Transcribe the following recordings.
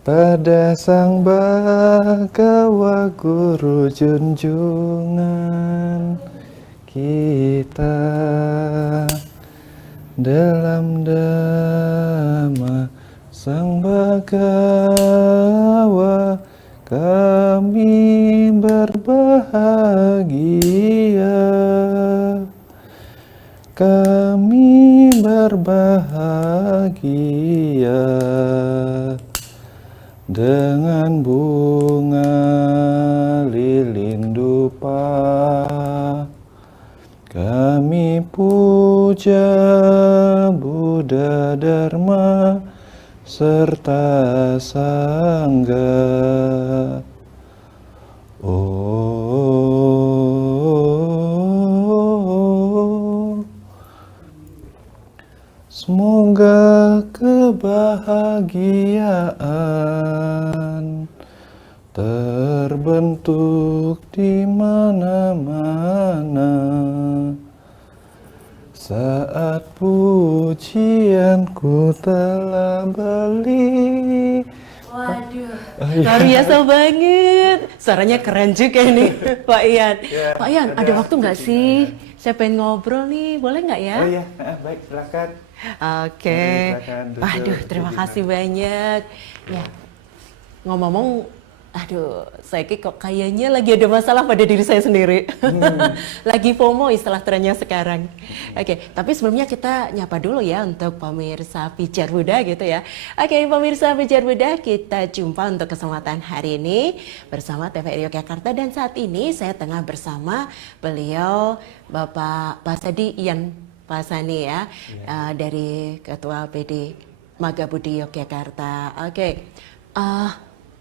pada Sang Bagawa Guru junjungan kita, dalam dhamma Sang Bagawa kami berbahagia, kami berbahagia dengan bunga lilin dupa. Kami puja Buddha Dharma serta Sangha. Semoga kebahagiaan terbentuk di mana-mana saat pujianku telah beli. Waduh, luar biasa banget. Suaranya keren juga nih, Pak Ian. Pak Ian, ada waktu nggak sih? Saya pengen ngobrol nih, boleh nggak ya? Oh iya, baik, silakan. Oke. Waduh, terima kasih banyak. Ya, ngomong-ngomong, aduh, saya kok kayaknya lagi ada masalah pada diri saya sendiri. Lagi FOMO istilah trennya sekarang. Oke, tapi sebelumnya kita nyapa dulu ya untuk pemirsa Pijar Buddha gitu ya. Oke, pemirsa Pijar Buddha, kita jumpa untuk kesempatan hari ini bersama TVRI Yogyakarta, dan saat ini saya tengah bersama beliau Bapak Pasadi Ian Pasani ya, dari Ketua PD Maga Budi Yogyakarta. Oke,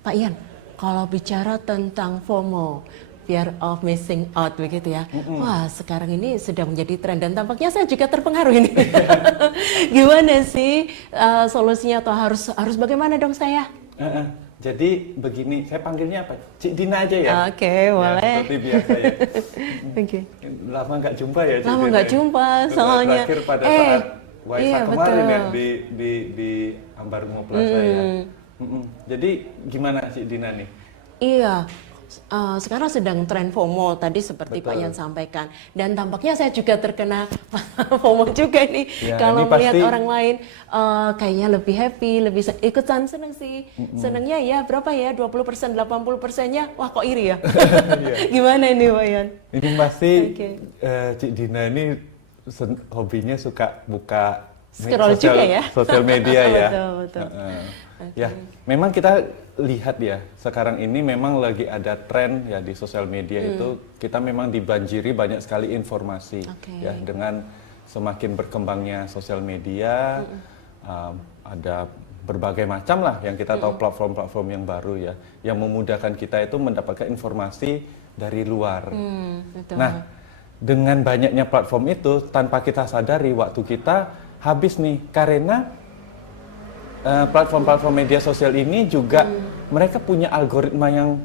Pak Ian, kalau bicara tentang FOMO, fear of missing out begitu ya, wah sekarang ini sudah menjadi tren dan tampaknya saya juga terpengaruh ini. Gimana sih solusinya, atau harus bagaimana dong saya? Jadi begini, saya panggilnya apa? Cik Dina aja ya? Oke, boleh. Ya, seperti biasa ya. Oke. Lama nggak jumpa ya, Cik Lama Dina nggak ya? jumpa, soalnya. Terakhir pada saat Waisak iya, kemarin betul. ya, di Ambarmo Plaza ya. Jadi gimana Cik Dina nih? Iya, sekarang sedang tren FOMO tadi seperti Pak Ian sampaikan, dan tampaknya saya juga terkena FOMO juga nih. Ya, kalau ini melihat pasti orang lain kayaknya lebih happy, lebih ikutan seneng sih. Senengnya ya berapa ya, 20%, 80%-nya, wah kok iri ya. Gimana ini Pak Ian? Ini pasti Oke. Cik Dina ini hobinya suka buka Scroll juga ya? sosial media ya. Betul. Ya, memang kita lihat ya, sekarang ini memang lagi ada tren ya di sosial media itu, kita memang dibanjiri banyak sekali informasi ya, dengan semakin berkembangnya sosial media, ada berbagai macam lah yang kita tahu, platform-platform yang baru ya, yang memudahkan kita itu mendapatkan informasi dari luar. Betul. Nah, dengan banyaknya platform itu, tanpa kita sadari waktu kita habis nih, karena platform-platform media sosial ini juga mereka punya algoritma yang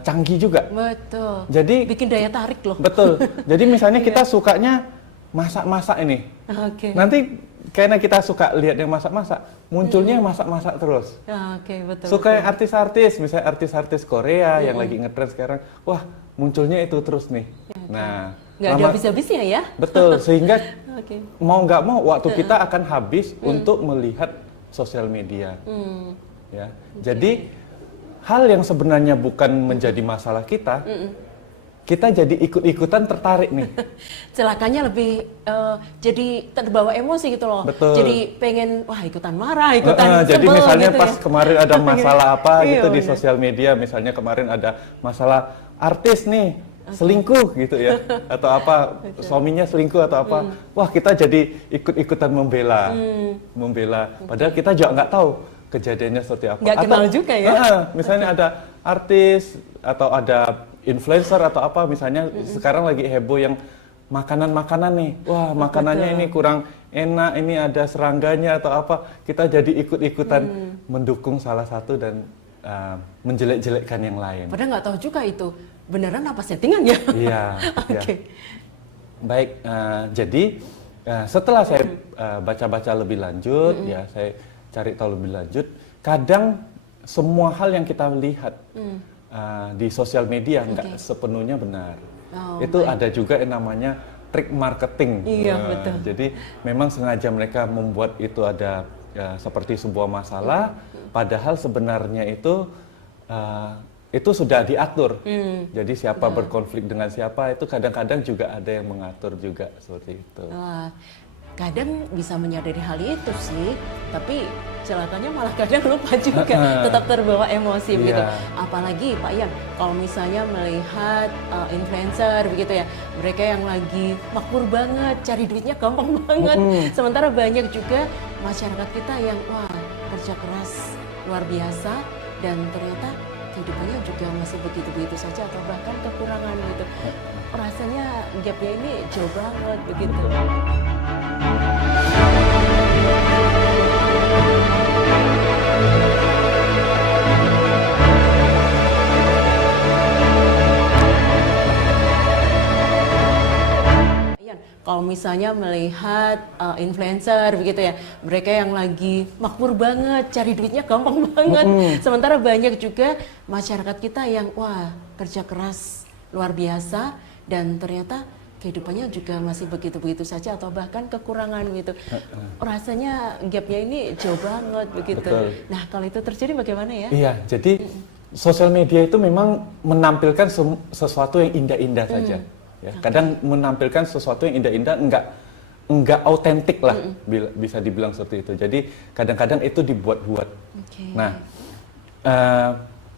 canggih juga. Betul. Jadi bikin daya tarik loh. Betul. Jadi misalnya kita sukanya masak-masak ini. Oke. Nanti karena kita suka lihat yang masak-masak, munculnya masak-masak terus. Oke, betul. Suka yang artis-artis, misalnya artis-artis Korea yang lagi ngetren sekarang, wah munculnya itu terus nih. Nah, nggak ada habis-habisnya ya. Betul, sehingga mau nggak mau waktu kita akan habis untuk melihat sosial media. Ya, jadi hal yang sebenarnya bukan menjadi masalah kita, kita jadi ikut-ikutan tertarik nih. Celakanya lebih jadi terbawa emosi gitu loh. Betul. Jadi pengen wah ikutan marah, ikutan sebel jadi misalnya gitu pas ya. kemarin ada masalah apa gitu Iya, di bener. sosial media, misalnya kemarin ada masalah artis nih selingkuh gitu ya, atau apa suaminya selingkuh atau apa, wah kita jadi ikut-ikutan membela, padahal kita juga nggak tahu kejadiannya seperti apa. Nggak kenal juga ya. Misalnya ada artis atau ada influencer atau apa, misalnya sekarang lagi heboh yang makanan-makanan nih, wah makanannya ini kurang enak, ini ada serangganya atau apa, kita jadi ikut-ikutan mendukung salah satu dan menjelek-jelekkan yang lain. Padahal nggak tahu juga itu beneran apa settingan ya. Iya. Oke. Baik, jadi setelah saya baca-baca lebih lanjut, ya saya cari tahu lebih lanjut, kadang semua hal yang kita lihat di sosial media nggak sepenuhnya benar. Itu ada juga yang namanya trik marketing. Iya, betul. Jadi memang sengaja mereka membuat itu ada seperti sebuah masalah, padahal sebenarnya itu sudah diatur. Jadi siapa berkonflik dengan siapa itu kadang-kadang juga ada yang mengatur juga seperti itu. Wah, kadang bisa menyadari hal itu sih, tapi celakanya malah kadang lupa juga, tetap terbawa emosi begitu. Apalagi Pak Ian, kalau misalnya melihat influencer begitu ya, mereka yang lagi makmur banget, cari duitnya gampang banget. Sementara banyak juga masyarakat kita yang wah kerja keras luar biasa dan ternyata kehidupannya juga masih begitu-begitu saja atau bahkan kekurangan gitu. Rasanya gapnya ini jauh banget begitu. Kalau misalnya melihat influencer begitu ya, mereka yang lagi makmur banget, cari duitnya gampang banget. Sementara banyak juga masyarakat kita yang wah kerja keras luar biasa dan ternyata kehidupannya juga masih begitu-begitu saja atau bahkan kekurangan gitu. Rasanya gapnya ini jauh banget begitu. Betul. Nah kalau itu terjadi bagaimana ya? Iya, jadi sosial media itu memang menampilkan sesuatu yang indah-indah saja. Ya, kadang menampilkan sesuatu yang indah-indah enggak autentik lah, bisa dibilang seperti itu. Jadi kadang-kadang itu dibuat-buat. Nah,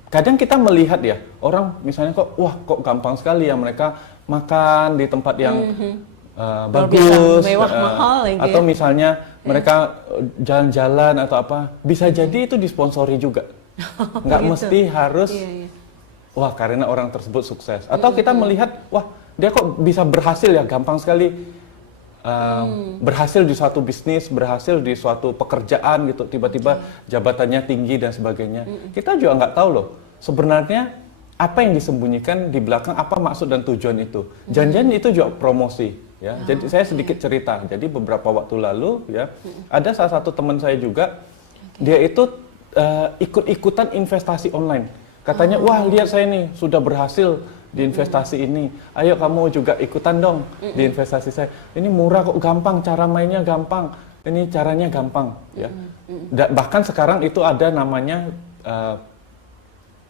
kadang kita melihat ya orang misalnya kok gampang sekali ya mereka makan di tempat yang bagus, mewah, mahal, atau misalnya mereka jalan-jalan atau apa, bisa jadi itu disponsori juga. Nggak mesti harus wah karena orang tersebut sukses. Atau kita melihat wah dia kok bisa berhasil ya, gampang sekali berhasil di suatu bisnis, berhasil di suatu pekerjaan gitu, tiba-tiba jabatannya tinggi dan sebagainya. Kita juga nggak tahu loh sebenarnya apa yang disembunyikan di belakang, apa maksud dan tujuan itu. Jangan-jangan itu juga promosi ya. Jadi saya sedikit cerita. Jadi beberapa waktu lalu ya ada salah satu teman saya juga, dia itu ikut-ikutan investasi online. Katanya wah lihat saya nih sudah berhasil di investasi ini, ayo kamu juga ikutan dong di investasi saya. Ini murah kok, gampang, cara mainnya gampang, ini caranya gampang ya. Bahkan sekarang itu ada namanya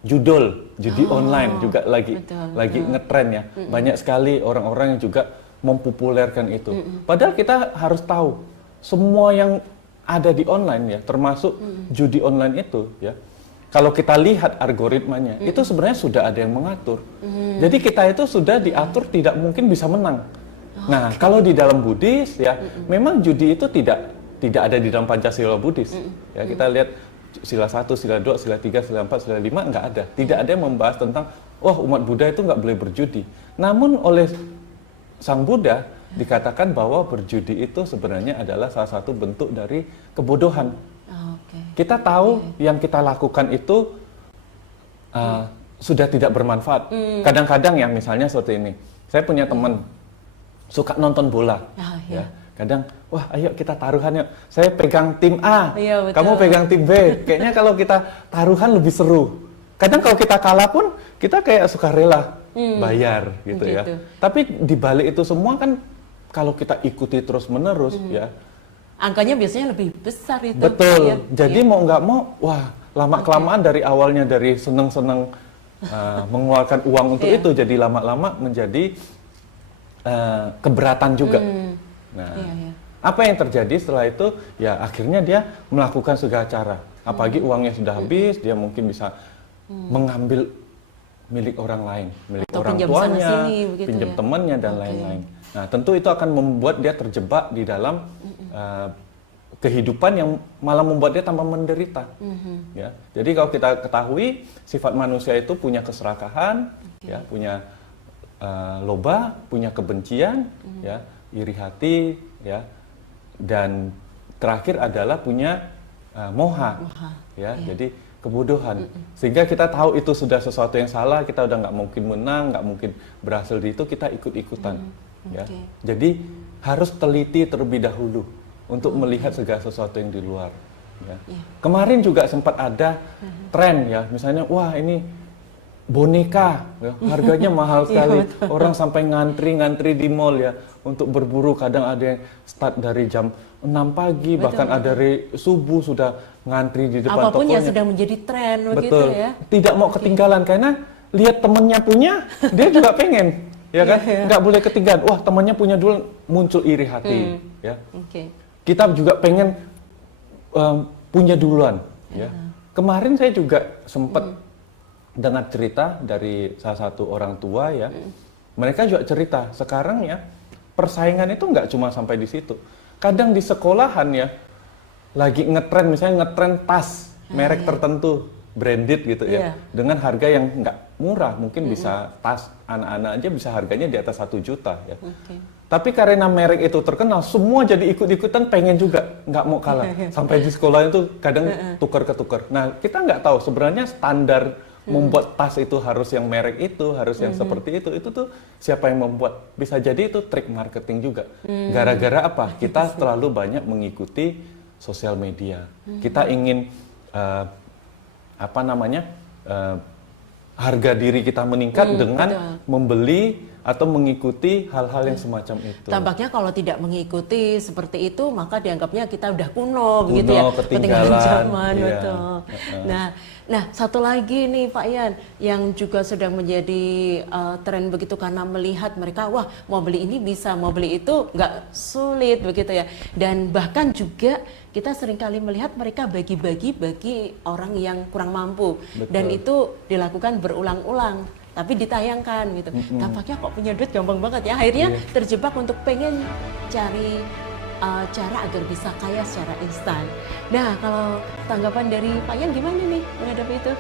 judi online juga lagi ngetren ya. Banyak sekali orang-orang yang juga mempopulerkan itu. Padahal kita harus tahu semua yang ada di online ya, termasuk judi online itu ya. Kalau kita lihat algoritmanya, itu sebenarnya sudah ada yang mengatur. Jadi kita itu sudah diatur tidak mungkin bisa menang. Nah, kalau di dalam Buddhis ya, memang judi itu tidak ada di dalam Pancasila Buddhis. Ya, kita lihat sila 1, sila 2, sila 3, sila 4, sila 5 nggak ada. Tidak ada yang membahas tentang umat Buddha itu nggak boleh berjudi. Namun oleh Sang Buddha dikatakan bahwa berjudi itu sebenarnya adalah salah satu bentuk dari kebodohan. Kita tahu yang kita lakukan itu sudah tidak bermanfaat. Kadang-kadang ya misalnya seperti ini, saya punya teman suka nonton bola. Ya. Kadang, wah ayo kita taruhan yuk. Saya pegang tim A, kamu pegang tim B. Kayaknya kalau kita taruhan lebih seru. Kadang kalau kita kalah pun kita kayak sukarela bayar gitu ya. Tapi di balik itu semua kan kalau kita ikuti terus-menerus ya. Angkanya biasanya lebih besar itu. Betul. Ya. Jadi mau nggak mau, wah lama-kelamaan dari awalnya dari seneng-seneng mengeluarkan uang untuk itu, jadi lama-lama menjadi keberatan juga. Nah, apa yang terjadi setelah itu? Ya akhirnya dia melakukan segala cara. Apalagi uangnya sudah habis, dia mungkin bisa mengambil milik orang lain, milik atau orang tuanya, pinjam temannya dan lain-lain. Nah, tentu itu akan membuat dia terjebak di dalam kehidupan yang malah membuat dia tambah menderita. Ya, jadi kalau kita ketahui sifat manusia itu punya keserakahan, ya, punya loba, punya kebencian, ya, iri hati, ya, dan terakhir adalah punya moha, ya, jadi kebodohan. Sehingga kita tahu itu sudah sesuatu yang salah, kita udah nggak mungkin menang, nggak mungkin berhasil di itu, kita ikut-ikutan. Ya, jadi harus teliti terlebih dahulu untuk melihat segala sesuatu yang di luar. Ya. Kemarin juga sempat ada tren ya, misalnya wah ini boneka ya, harganya mahal sekali, orang sampai ngantri di mall ya untuk berburu, kadang ada yang start dari jam 6 pagi, bahkan ada dari subuh sudah ngantri di depan apapun tokonya. yang sedang menjadi tren begitu Betul. ya. Tidak mau ketinggalan karena lihat temennya punya, dia juga pengen, ya kan? Nggak boleh ketinggalan. Wah, temannya punya dulu, muncul iri hati, ya. Kita juga pengen punya duluan, ya. Kemarin saya juga sempat dengar cerita dari salah satu orang tua, ya. Mereka juga cerita sekarang ya persaingan itu nggak cuma sampai di situ. Kadang di sekolahan ya lagi ngetren, misalnya ngetren tas merek tertentu, branded gitu ya, dengan harga yang nggak murah, mungkin bisa tas anak-anak aja bisa harganya di atas 1 juta ya. Tapi karena merek itu terkenal, semua jadi ikut-ikutan pengen juga, nggak mau kalah. Sampai di sekolah itu kadang tukar-ketukar. Nah, kita nggak tahu sebenarnya standar membuat tas itu harus yang merek itu, harus yang seperti itu tuh siapa yang membuat. Bisa jadi itu trik marketing juga. Gara-gara apa? Kita terlalu banyak mengikuti sosial media. Kita ingin harga diri kita meningkat dengan membeli atau mengikuti hal-hal yang semacam itu. Tampaknya kalau tidak mengikuti seperti itu, maka dianggapnya kita udah kuno begitu ya, ketinggalan zaman, iya. betul. Nah, satu lagi nih Pak Yan, yang juga sudah menjadi tren begitu karena melihat mereka, wah mau beli ini bisa, mau beli itu nggak sulit begitu ya. Dan bahkan juga kita seringkali melihat mereka bagi-bagi bagi orang yang kurang mampu. Betul. Dan itu dilakukan berulang-ulang. Tapi ditayangkan gitu. Tampaknya kok punya duit gampang banget ya. Akhirnya terjebak untuk pengen cari cara agar bisa kaya secara instan. Nah, kalau tanggapan dari Pak Yan gimana nih menghadapi itu?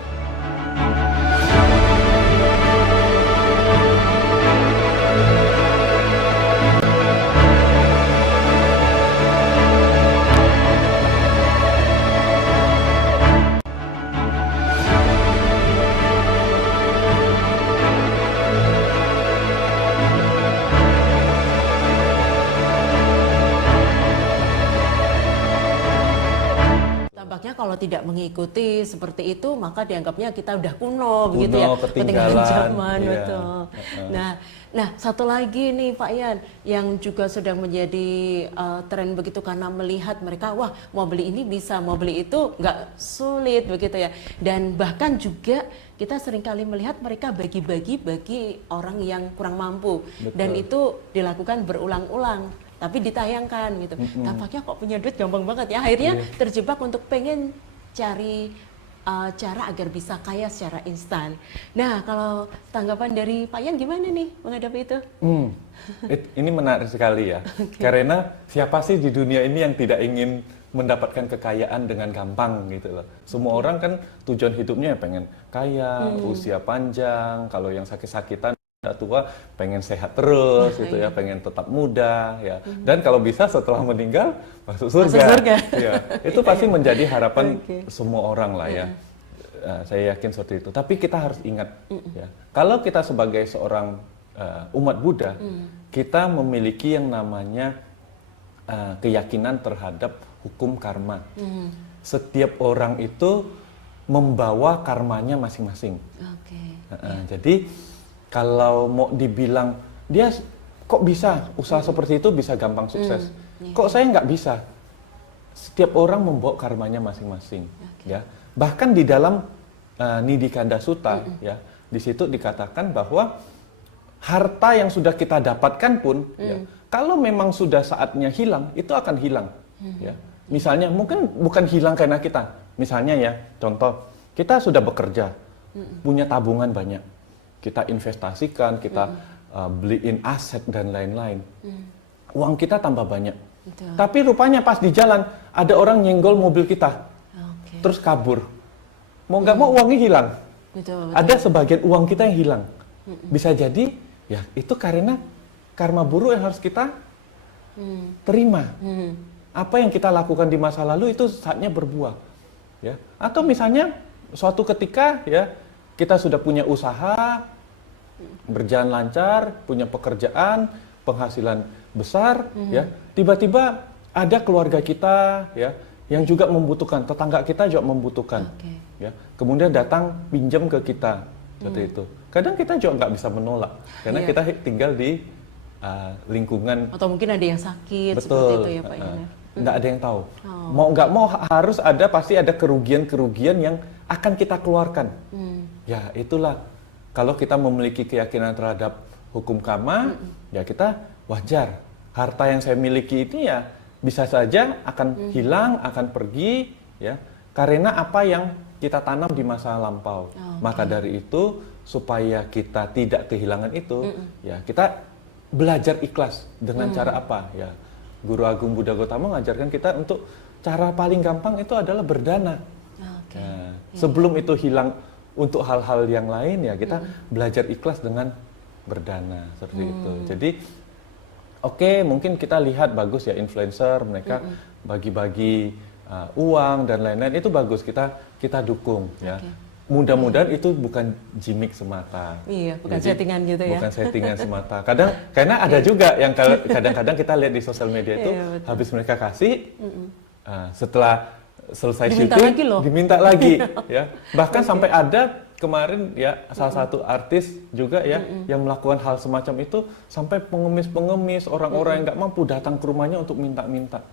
Tampaknya kalau tidak mengikuti seperti itu, maka dianggapnya kita udah kuno begitu ya, ketinggalan zaman, betul. Nah, satu lagi nih Pak Yan, yang juga sedang menjadi tren begitu karena melihat mereka, wah mau beli ini bisa, mau beli itu nggak sulit begitu ya. Dan bahkan juga kita seringkali melihat mereka bagi-bagi bagi orang yang kurang mampu. Betul. Dan itu dilakukan berulang-ulang. Tapi ditayangkan gitu. Tampaknya kok punya duit gampang banget ya. Akhirnya terjebak untuk pengen cari cara agar bisa kaya secara instan. Nah, kalau tanggapan dari Pak Yan gimana nih menghadapi itu? Ini menarik sekali ya. Karena siapa sih di dunia ini yang tidak ingin mendapatkan kekayaan dengan gampang gitu loh. Semua orang kan tujuan hidupnya pengen kaya, usia panjang, kalau yang sakit-sakitan udah tua pengen sehat terus gitu ya, pengen tetap muda ya. Dan kalau bisa setelah meninggal masuk surga. Ya, itu pasti menjadi harapan semua orang lah ya. Saya yakin seperti itu. Tapi kita harus ingat ya, kalau kita sebagai seorang umat Buddha, kita memiliki yang namanya keyakinan terhadap hukum karma. Setiap orang itu membawa karmanya masing-masing. Jadi kalau mau dibilang dia kok bisa usaha seperti itu bisa gampang sukses, kok saya nggak bisa? Setiap orang membawa karmanya masing-masing, ya. Bahkan di dalam Nidikanda Sutta, ya, di situ dikatakan bahwa harta yang sudah kita dapatkan pun, ya, kalau memang sudah saatnya hilang, itu akan hilang, ya. Misalnya mungkin bukan hilang karena kita, misalnya ya, contoh kita sudah bekerja, punya tabungan banyak. Kita investasikan, kita beliin aset dan lain-lain. Uang kita tambah banyak. Tapi rupanya pas di jalan ada orang nyenggol mobil kita, terus kabur. Mau nggak mau uangnya hilang. Ada sebagian uang kita yang hilang. Bisa jadi ya itu karena karma buruk yang harus kita terima. Apa yang kita lakukan di masa lalu itu saatnya berbuah. Ya. Atau misalnya suatu ketika ya kita sudah punya usaha, berjalan lancar, punya pekerjaan, penghasilan besar, ya. Tiba-tiba ada keluarga kita, ya, yang juga membutuhkan, tetangga kita juga membutuhkan. ya, kemudian datang pinjam ke kita seperti itu. Kadang kita juga nggak bisa menolak karena kita tinggal di lingkungan, atau mungkin ada yang sakit, betul, seperti itu ya Pak Ian. Nggak ada yang tahu. Mau nggak mau harus ada, pasti ada kerugian-kerugian yang akan kita keluarkan. Ya itulah, kalau kita memiliki keyakinan terhadap hukum karma, ya kita wajar. Harta yang saya miliki ini ya bisa saja akan hilang, akan pergi, ya karena apa yang kita tanam di masa lampau. Maka dari itu, supaya kita tidak kehilangan itu, ya kita belajar ikhlas dengan cara apa? Ya, Guru Agung Buddha Gotama mengajarkan kita untuk cara paling gampang itu adalah berdana. Nah, sebelum itu hilang untuk hal-hal yang lain, ya kita belajar ikhlas dengan berdana seperti itu. Jadi mungkin kita lihat bagus ya influencer, mereka bagi-bagi uang dan lain-lain, itu bagus, kita dukung ya. Mudah-mudahan itu bukan gimmick semata. Iya, bukan settingan gitu ya. Bukan settingan semata. Karena ada juga yang kadang-kadang kita lihat di sosial media itu, habis mereka kasih, setelah selesai syuting, diminta lagi. Ya. Bahkan sampai ada kemarin ya salah satu artis juga ya yang melakukan hal semacam itu, sampai pengemis-pengemis, orang-orang yang nggak mampu datang ke rumahnya untuk minta-minta.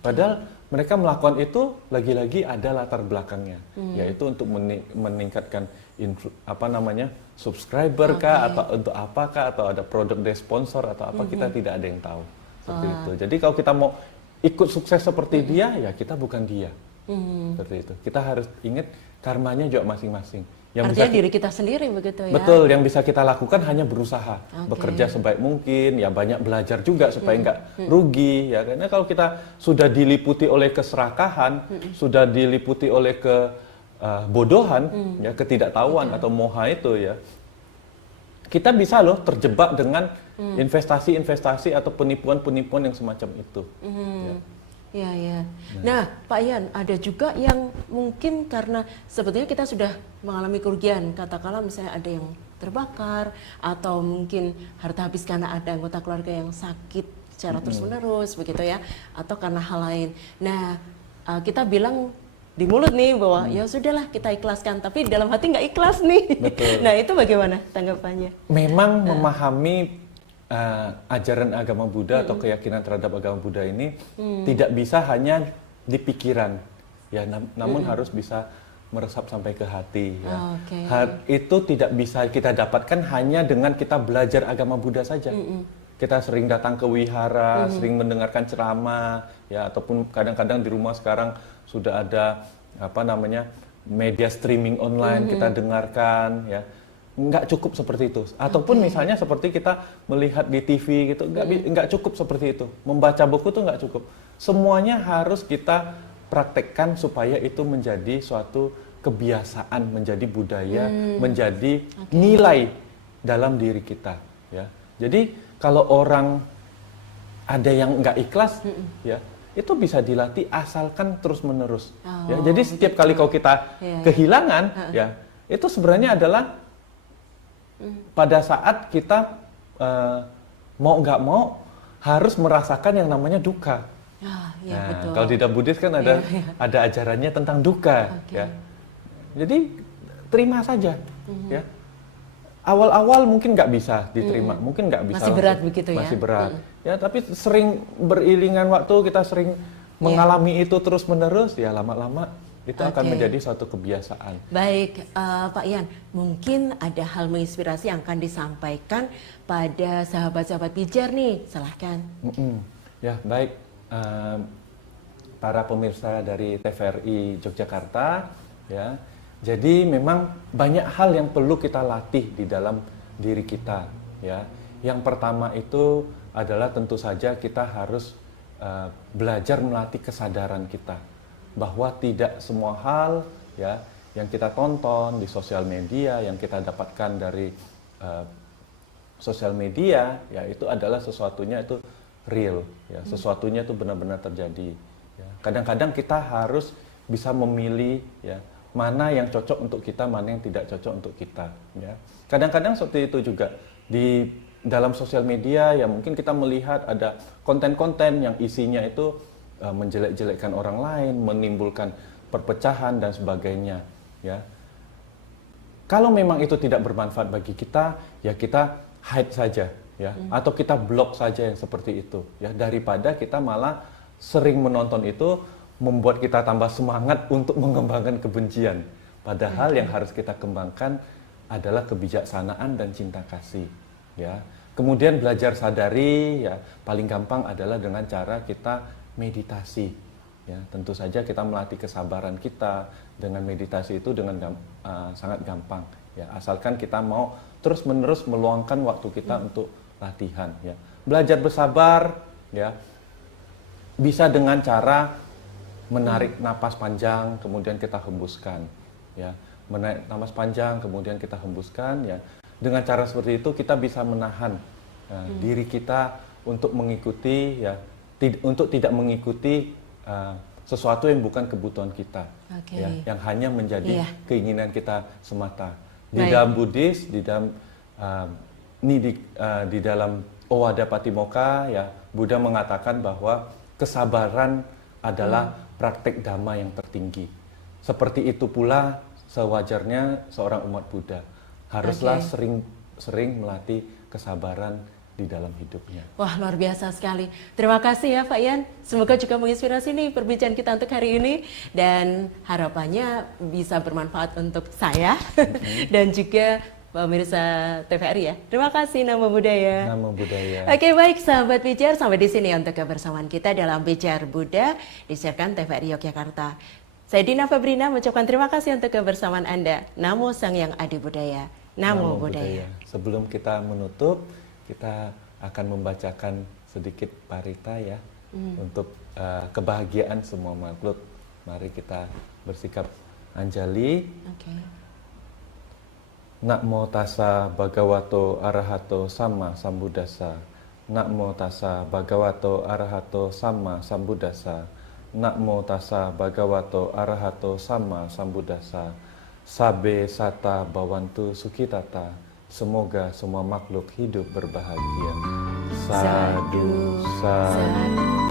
Padahal mereka melakukan itu lagi-lagi ada latar belakangnya, yaitu untuk meningkatkan subscriber kah, atau untuk apakah, atau ada produk dari sponsor atau apa, kita tidak ada yang tahu seperti itu. Jadi kalau kita mau ikut sukses seperti dia, ya kita bukan dia, seperti itu. Kita harus ingat karmanya juga masing-masing. Artinya diri kita sendiri begitu ya? Betul, yang bisa kita lakukan hanya berusaha, bekerja sebaik mungkin, ya banyak belajar juga supaya nggak rugi, ya. Karena kalau kita sudah diliputi oleh keserakahan, sudah diliputi oleh kebodohan, ya ketidaktahuan atau moha itu ya, kita bisa loh terjebak dengan investasi-investasi atau penipuan-penipuan yang semacam itu. Ya. Nah, Pak Ian, ada juga yang mungkin karena sebetulnya kita sudah mengalami kerugian, katakanlah misalnya ada yang terbakar, atau mungkin harta habis karena ada anggota keluarga yang sakit secara terus-menerus, begitu ya, atau karena hal lain. Nah, kita bilang di mulut nih bahwa ya sudahlah kita ikhlaskan, tapi dalam hati nggak ikhlas nih. Betul. Nah, itu bagaimana tanggapannya? Memang memahami ajaran agama Buddha atau keyakinan terhadap agama Buddha ini tidak bisa hanya di pikiran, ya, namun harus bisa meresap sampai ke hati. Ya. Itu tidak bisa kita dapatkan hanya dengan kita belajar agama Buddha saja. Kita sering datang ke wihara, sering mendengarkan ceramah, ya, ataupun kadang-kadang di rumah sekarang sudah ada media streaming online, kita dengarkan, ya. Nggak cukup seperti itu. Ataupun misalnya seperti kita melihat di TV gitu, nggak cukup seperti itu. Membaca buku tuh nggak cukup. Semuanya harus kita praktekkan supaya itu menjadi suatu kebiasaan, menjadi budaya, menjadi nilai dalam diri kita. Ya. Jadi kalau orang ada yang nggak ikhlas, ya itu bisa dilatih asalkan terus menerus. Ya. Jadi setiap kali kalau kita kehilangan, ya itu sebenarnya adalah pada saat kita mau nggak mau harus merasakan yang namanya duka. Betul. Kalau di dalam Buddhis kan ada ajarannya tentang duka. Ya. Jadi terima saja. Ya. Awal-awal mungkin nggak bisa diterima, mungkin nggak bisa. Masih berat begitu ya? Masih berat. Ya, tapi sering beriringan waktu, kita sering mengalami itu terus-menerus, ya lama-lama itu akan menjadi suatu kebiasaan. Baik, Pak Ian, mungkin ada hal menginspirasi yang akan disampaikan pada sahabat-sahabat pijar nih, silahkan. Ya, baik. Para pemirsa dari TVRI Yogyakarta, ya. Jadi memang banyak hal yang perlu kita latih di dalam diri kita, ya. Yang pertama itu adalah tentu saja kita harus belajar melatih kesadaran kita bahwa tidak semua hal, ya, yang kita tonton di sosial media, yang kita dapatkan dari sosial media, ya itu adalah sesuatunya itu real, ya, sesuatunya itu benar-benar terjadi. Ya. Kadang-kadang kita harus bisa memilih, ya, mana yang cocok untuk kita, mana yang tidak cocok untuk kita. Ya. Kadang-kadang seperti itu juga di dalam sosial media, ya mungkin kita melihat ada konten-konten yang isinya itu menjelek-jelekkan orang lain, menimbulkan perpecahan dan sebagainya. ya. Kalau memang itu tidak bermanfaat bagi kita, ya kita hide saja, ya, atau kita blok saja yang seperti itu, ya, daripada kita malah sering menonton itu membuat kita tambah semangat untuk mengembangkan kebencian. Padahal yang harus kita kembangkan adalah kebijaksanaan dan cinta kasih, ya. Kemudian belajar sadari, ya, paling gampang adalah dengan cara kita meditasi, ya. Tentu saja kita melatih kesabaran kita dengan meditasi itu dengan sangat gampang, ya, asalkan kita mau terus-menerus meluangkan waktu kita untuk latihan, ya. Belajar bersabar, ya, bisa dengan cara menarik napas panjang kemudian kita hembuskan, ya. Menarik napas panjang kemudian kita hembuskan, ya. Dengan cara seperti itu kita bisa menahan diri kita untuk mengikuti, ya, untuk tidak mengikuti sesuatu yang bukan kebutuhan kita, ya, yang hanya menjadi keinginan kita semata. Di dalam Buddhis, di dalam Owada Patimokkha, ya, Buddha mengatakan bahwa kesabaran adalah praktek dhamma yang tertinggi. Seperti itu pula sewajarnya seorang umat Buddha haruslah sering melatih kesabaran di dalam hidupnya. Wah, luar biasa sekali. Terima kasih ya Pak Ian. Semoga juga menginspirasi nih perbincangan kita untuk hari ini. Dan harapannya bisa bermanfaat untuk saya dan juga pemirsa TVRI ya. Terima kasih, Namo Buddhaya. Namo Buddhaya. Oke, baik sahabat Bijar, sampai di sini untuk kebersamaan kita dalam Bijar Buddha disiarkan TVRI Yogyakarta. Saya Dina Fabrina mengucapkan terima kasih untuk kebersamaan Anda. Namo Sang Yang Adi Buddhaya. Namo Buddhaya. Sebelum kita menutup, kita akan membacakan sedikit parita, ya, untuk kebahagiaan semua makhluk. Mari kita bersikap anjali. Namo tassa bhagavato arahato sama sambuddhassa. Namo tassa bhagavato arahato sama sambuddhassa. Namo tassa bhagavato arahato sama sambuddhassa. Sabe sata bhavantu sukhitata. Semoga semua makhluk hidup berbahagia. Sadhu, sadhu.